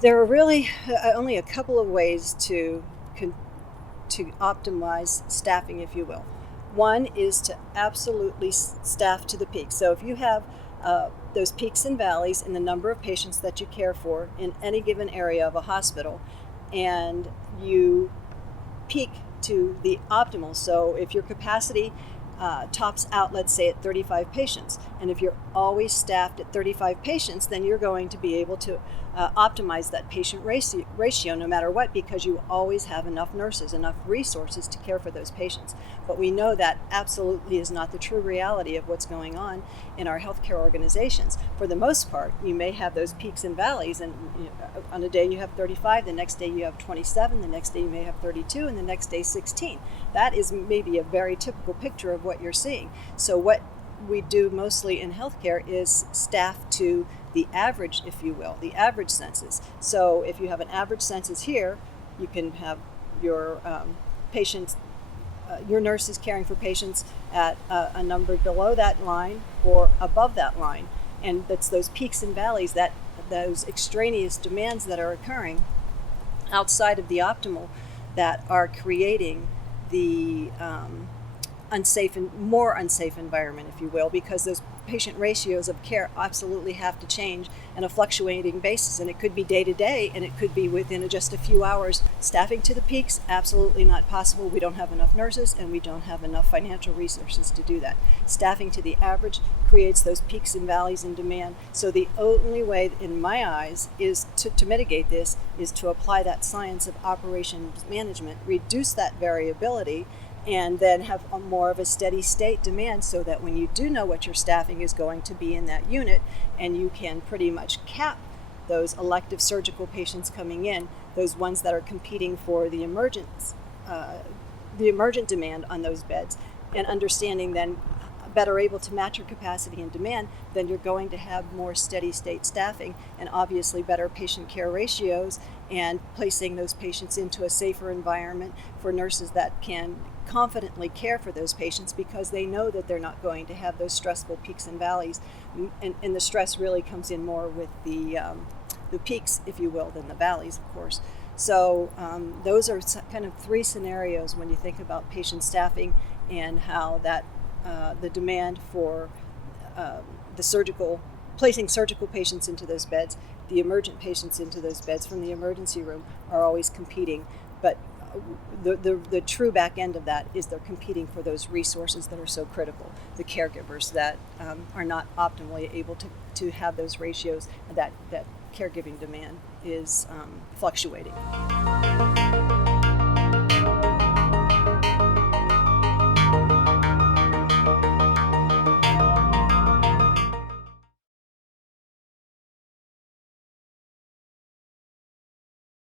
There are really only a couple of ways to optimize staffing, if you will. One is to absolutely staff to the peak. So if you have those peaks and valleys in the number of patients that you care for in any given area of a hospital, and you peak to the optimal. So if your capacity tops out, let's say, at 35 patients, and if you're always staffed at 35 patients, then you're going to be able to optimize that patient ratio no matter what, because you always have enough nurses, enough resources to care for those patients. But we know that absolutely is not the true reality of what's going on in our healthcare organizations. For the most part, you may have those peaks and valleys, and on a day you have 35, the next day you have 27, the next day you may have 32, and the next day 16. That is maybe a very typical picture of what you're seeing. So what we do mostly in healthcare is staff to the average, if you will, the average census. So if you have an average census here, you can have your patients, your nurses caring for patients at a number below that line or above that line. And that's those peaks and valleys, that those extraneous demands that are occurring outside of the optimal that are creating the unsafe and more unsafe environment, if you will, because those patient ratios of care absolutely have to change on a fluctuating basis, and it could be day to day, and it could be within just a few hours. Staffing to the peaks, absolutely not possible. We don't have enough nurses, and we don't have enough financial resources to do that. Staffing to the average creates those peaks and valleys in demand. So the only way, in my eyes, is to mitigate this is to apply that science of operations management, reduce that variability, and then have more of a steady state demand, so that when you do know what your staffing is going to be in that unit, and you can pretty much cap those elective surgical patients coming in, those ones that are competing for the emergent demand on those beds, and understanding then better able to match your capacity and demand, then you're going to have more steady state staffing and obviously better patient care ratios, and placing those patients into a safer environment for nurses that can confidently care for those patients, because they know that they're not going to have those stressful peaks and valleys. And the stress really comes in more with the peaks, if you will, than the valleys, of course. So those are kind of three scenarios when you think about patient staffing, and how that the demand for placing surgical patients into those beds, the emergent patients into those beds from the emergency room, are always competing. But the true back end of that is they're competing for those resources that are so critical, the caregivers that are not optimally able to have those ratios, and that caregiving demand is fluctuating.